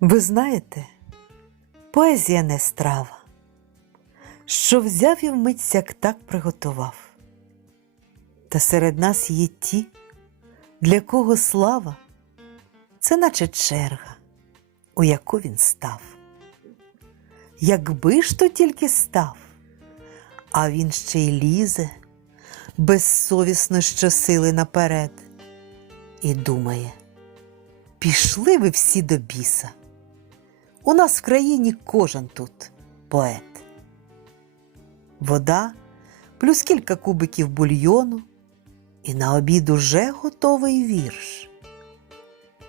Ви знаєте, поезія не страва, що взяв і вмить сяк так приготував. Та серед нас є ті, для кого слава, це наче черга, у яку він став. Якби ж то тільки став, а він ще й лізе, безсовісно щосили наперед, і думає, пішли ви всі до біса. У нас в країні кожен тут поет. Вода плюс кілька кубиків бульйону, і на обід уже готовий вірш.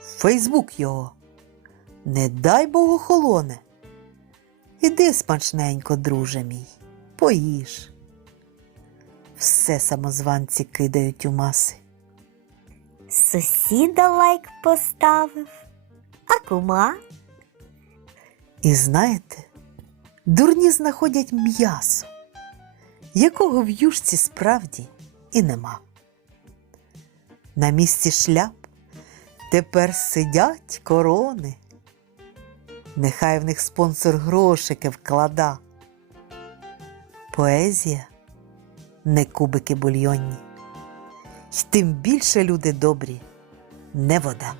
Фейсбук його. Не дай Бог охолоне. Іди смачненько, друже мій, поїж. Все самозванці кидають у маси. Сусіда лайк поставив, а кума І знаєте, дурні знаходять м'ясо, якого в юшці справді і нема. На місці шляп тепер сидять корони. Нехай в них спонсор грошики вклада. Поезія не кубики бульйонні, й тим більше люди добрі, не вода.